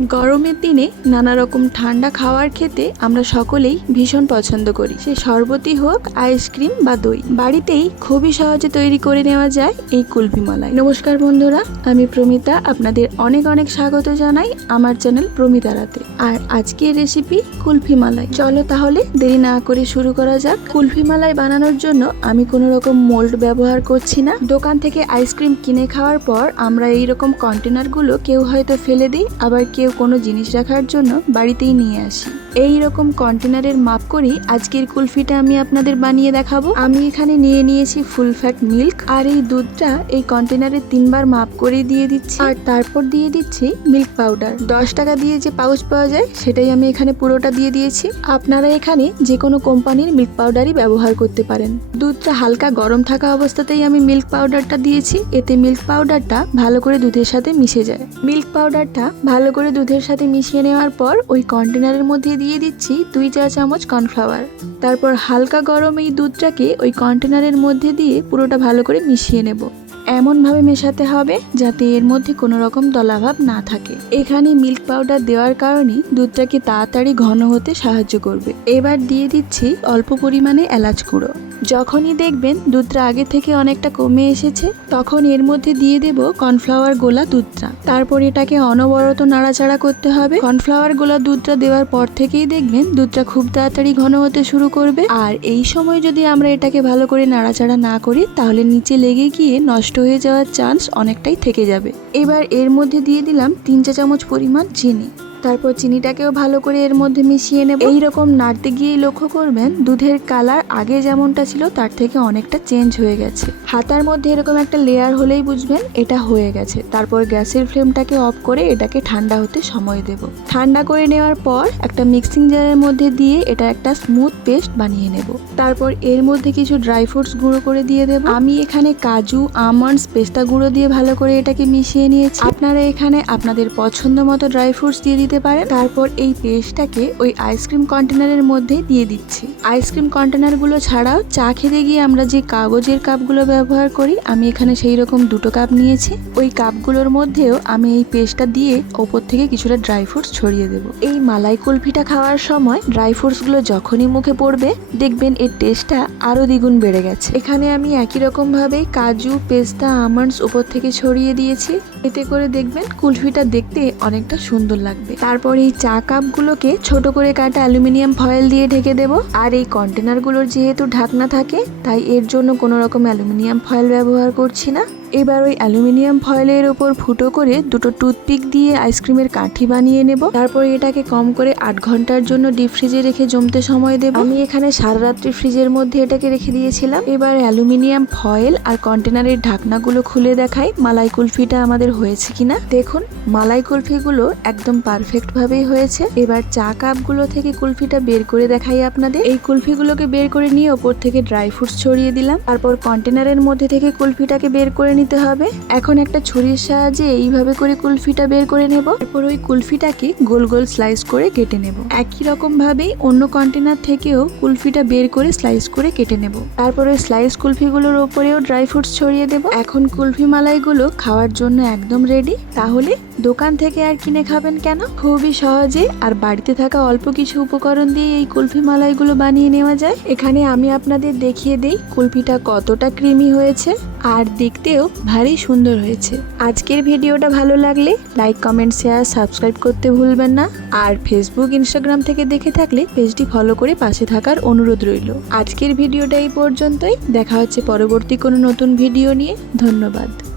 গরমের দিনে নানা রকম ঠান্ডা খাওয়ার খেতে আমরা সকলেই ভীষণ পছন্দ করি। সে শরবতই হোক, আইসক্রিম বা দই। বাড়িতেই খুবই সহজে তৈরি করে নেওয়া যায় এই কুলফি মালাই। নমস্কার বন্ধুরা, আমি প্রমিতা। আপনাদের অনেক অনেক স্বাগত জানাই আমার চ্যানেল প্রমিতা রাতে। আর আজকের রেসিপি কুলফি মালাই। চলো তাহলে দেরি না করে শুরু করা যাক। কুলফি মালাই বানানোর জন্য আমি কোনো রকম মোল্ড ব্যবহার করছি না। দোকান থেকে আইসক্রিম কিনে খাওয়ার পর আমরা এই রকম কন্টেনারগুলো কেউ হয়তো ফেলে দিই, আবার কেউ কোনো জিনিস রাখার জন্য বাড়িতেই নিয়ে আসি। এই রকম কন্টেনারের মাপ করেই আজকের কুলফিটা আমি আপনাদের বানিয়ে দেখাবো। আমি এখানে নিয়ে নিয়েছি ফুল ফ্যাট মিল্ক আর এই দুধটা এই কন্টেনারে তিনবার মাপ করে দিয়ে দিচ্ছি। আর তারপর দিয়ে দিচ্ছি মিল্ক পাউডার। দশ টাকা দিয়ে যে পাউচ পাওয়া যায়, সেটাই আমি এখানে পুরোটা দিয়ে দিয়েছি। আপনারা এখানে যে কোনো কোম্পানির মিল্ক পাউডারই ব্যবহার করতে পারেন। দুধটা হালকা গরম থাকা অবস্থাতেই আমি মিল্ক পাউডারটা দিয়েছি। এতে মিল্ক পাউডারটা ভালো করে দুধের সাথে মিশে যায়। মিল্ক পাউডারটা ভালো করে দুধের সাথে মিশিয়ে নেওয়ার পর ওই কন্টেনারের মধ্যে দিয়ে দিচ্ছি দুই চা চামচ কর্নফ্লাওয়ার। তারপর হালকা গরম এই দুধটাকে ওই কন্টেনারের মধ্যে দিয়ে পুরোটা ভালো করে মিশিয়ে নেব। এমনভাবে মেশাতে হবে যাতে এর মধ্যে কোনো রকম দলাভাব না থাকে। এখানে মিল্ক পাউডার দেওয়ার কারণে দুধটাকে তাড়াতাড়ি ঘন হতে সাহায্য করবে। এবার দিয়ে দিচ্ছি অল্প পরিমাণে এলাচ গুঁড়ো। যখনই দেখবেন দুধটা আগে থেকে অনেকটা কমে এসেছে, তখন এর মধ্যে দিয়ে দেব কর্নফ্লাওয়ার গোলা দুধটা। তারপর এটাকে অনবরত নাড়াচাড়া করতে হবে। কর্নফ্লাওয়ার গোলা দুধটা দেওয়ার পর থেকেই দেখবেন দুধটা খুব তাড়াতাড়ি ঘন হতে শুরু করবে। আর এই সময় যদি আমরা এটাকে ভালো করে নাড়াচাড়া না করি, তাহলে নিচে লেগে গিয়ে নষ্ট হয়ে যাওয়ার চান্স অনেকটাই থেকে যাবে। এবার এর মধ্যে দিয়ে দিলাম তিন চা চামচ পরিমাণ চিনি। তারপর চিনিটাকেও ভালো করে এর মধ্যে মিশিয়ে নেব। এই রকম নাড়তে গিয়েই লক্ষ্য করবেন, দুধের কালার আগে যেমনটা ছিল তার থেকে অনেকটা চেঞ্জ হয়ে গেছে। হাতার মধ্যে এরকম একটা লেয়ার হলেই বুঝবেন এটা হয়ে গেছে। তারপর গ্যাসের ফ্লেমটাকে অফ করে এটাকে ঠান্ডা হতে সময় দেব। ঠান্ডা করে নেওয়ার পর একটা মিক্সিং জারের মধ্যে দিয়ে এটা একটা স্মুথ পেস্ট বানিয়ে নেব। তারপর এর মধ্যে কিছু ড্রাই ফ্রুটস গুঁড়ো করে দিয়ে দেব। আমি এখানে কাজু আমন্ডস পেস্তা গুঁড়ো দিয়ে ভালো করে এটাকে মিশিয়ে নিয়েছি। আপনারা এখানে আপনাদের পছন্দ মতো ড্রাই ফ্রুটস দিয়ে দিতে পারেন। তারপর এই পেস্টটাকে ওই আইসক্রিম কন্টেনারের মধ্যে দিয়ে দিচ্ছি। আইসক্রিম কন্টেনারগুলো ছাড়াও চা খেতে গিয়ে আমরা যে কাগজের কাপগুলো ব্যবহার করি, আমি এখানে সেই রকম দুটো কাপ নিয়েছি। ওই কাপগুলোর মধ্যেও আমি এই পেস্টটা দিয়ে ওপর থেকে কিছুটা ড্রাই ফ্রুটস ছড়িয়ে দেবো। এই মালাই কুলফিটা খাওয়ার সময় ড্রাই ফ্রুটসগুলো যখনই মুখে পড়বে, দেখবেন এর টেস্টটা আরও দ্বিগুণ বেড়ে গেছে। এখানে আমি একই রকম ভাবে কাজু, পেস্তা, আমন্ডস উপর থেকে ছড়িয়ে দিয়েছি। এতে করে দেখবেন কুলফিটা দেখতে অনেকটা সুন্দর লাগবে। তারপর এই চা কাপগুলোকে ছোট করে কাটা অ্যালুমিনিয়াম ফয়েল দিয়ে ঢেকে দেব। আর এই কন্টেনারগুলোর যেহেতু ঢাকনা থাকে, তাই এর জন্য কোনো রকম অ্যালুমিনিয়াম ফয়েল ব্যবহার করছি না। এবার ওই অ্যালুমিনিয়াম ফয়েলের ওপর ফুটো করে দুটো টুথপিক দিয়ে আইসক্রিমের কাঠি বানিয়ে নেব। তারপর এটাকে কম করে আট ঘণ্টার জন্য ডিপ ফ্রিজে রেখে জমতে সময় দেব। আমি এখানে সারা রাত্রি ফ্রিজের মধ্যে এটাকে রেখে দিয়েছিলাম। এবার অ্যালুমিনিয়াম ফয়েল আর কন্টেনারের ঢাকনাগুলো খুলে দেখাই মালাই কুলফিটা আমাদের হয়েছে কিনা। দেখুন, মালাই কুলফিগুলো একদম পারফেক্ট ভাবেই হয়েছে। এবার চা কাপগুলো থেকে কুলফিটা বের করে দেখাই আপনাদের। এই কুলফিগুলোকে বের করে নিয়ে ওপর থেকে ড্রাই ফ্রুটস ছড়িয়ে দিলাম। তারপর কন্টেনারের মধ্যে থেকে কুলফিটাকে বের করে নিতে হবে। এখন একটা ছুরির সাহায্যে এইভাবে করে কুলফিটা বের করে নেব। তারপর ওই কুলফিটাকে গোল গোল স্লাইস করে কেটে নেব। একই রকম ভাবেই অন্য কন্টেনার থেকেও কুলফিটা বের করে স্লাইস করে কেটে নেব। তারপর ওই স্লাইস কুলফিগুলোর ওপরেও ড্রাই ফ্রুটস ছড়িয়ে দেব। এখন কুলফি মালাইগুলো খাওয়ার জন্য একদম রেডি। তাহলে দোকান থেকে আর কিনে খাবেন কেন? খুবই সহজে। আর বাড়িতে থাকা অল্প কিছু উপকরণ দিয়ে এই কুলফি মালাইগুলো বানিয়ে নেওয়া যায়। এখানে আমি আপনাদের দেখিয়ে দেই কুলফিটা কতটা ক্রিমি হয়েছে আর দেখতেও ভারী সুন্দর হয়েছে। আজকের ভিডিওটা ভালো লাগলে লাইক, কমেন্ট, শেয়ার, সাবস্ক্রাইব করতে ভুলবেন না। আর ফেসবুক, ইনস্টাগ্রাম থেকে দেখে থাকলে পেজটি ফলো করে পাশে থাকার অনুরোধ রইল। আজকের ভিডিওটা এই পর্যন্তই। দেখা হচ্ছে পরবর্তী কোনো নতুন ভিডিও নিয়ে। ধন্যবাদ।